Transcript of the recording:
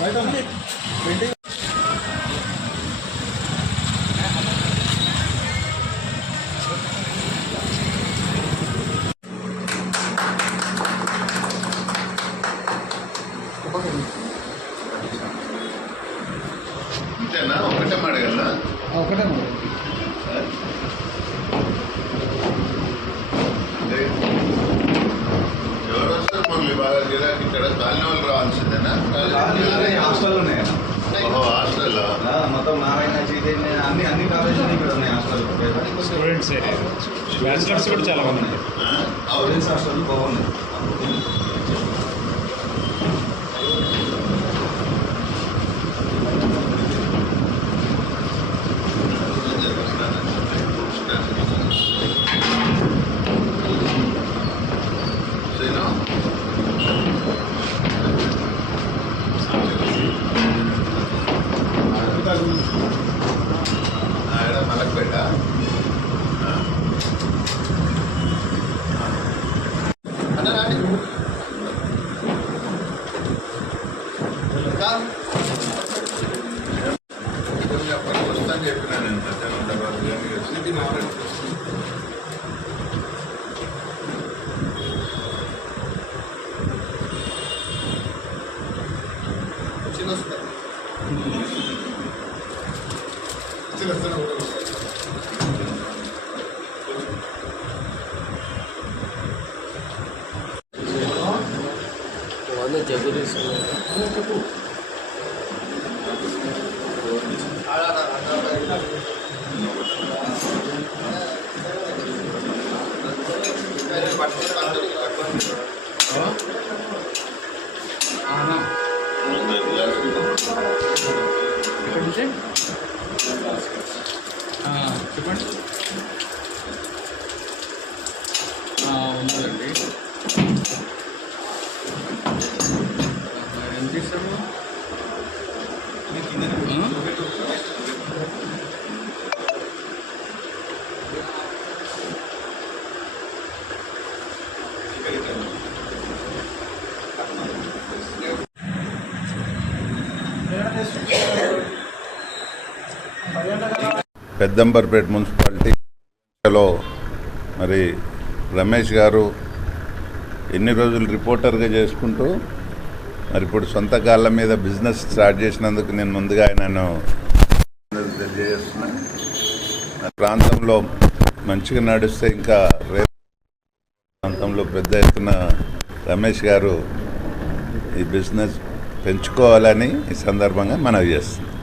అంతేనా ఇక్కడ కాలనీ వాళ్ళు రావాల్సిందేనా హాస్టల్ మొత్తం నారాయణ చైతన్య అన్ని అన్ని కాలేజీలు ఇక్కడ ఉన్నాయి హాస్టల్ స్టూడెంట్స్ బ్యాచిలర్స్ కూడా చాలా మంది. స్టూడెంట్స్ హాస్టల్ బాగున్నాయి. చెప్పండి వస్తాను చెప్పినా నేను మధ్యాహ్నం తర్వాత కానీ సిటీ చెప్పండి. పెద్దంబర్పేట మున్సిపాలిటీలో మరి రమేష్ గారు ఎన్ని రోజులు రిపోర్టర్గా చేసుకుంటూ మరి ఇప్పుడు సొంత కాళ్ళ మీద బిజినెస్ స్టార్ట్ చేసినందుకు నేను ముందుగా ఆయనను తెలియజేస్తున్నాను. ఆ ప్రాంతంలో మంచిగా నడిస్తే ఇంకా రేపు ప్రాంతంలో పెద్ద ఎత్తున రమేష్ గారు ఈ బిజినెస్ పెంచుకోవాలని ఈ సందర్భంగా మనవి చేస్తుంది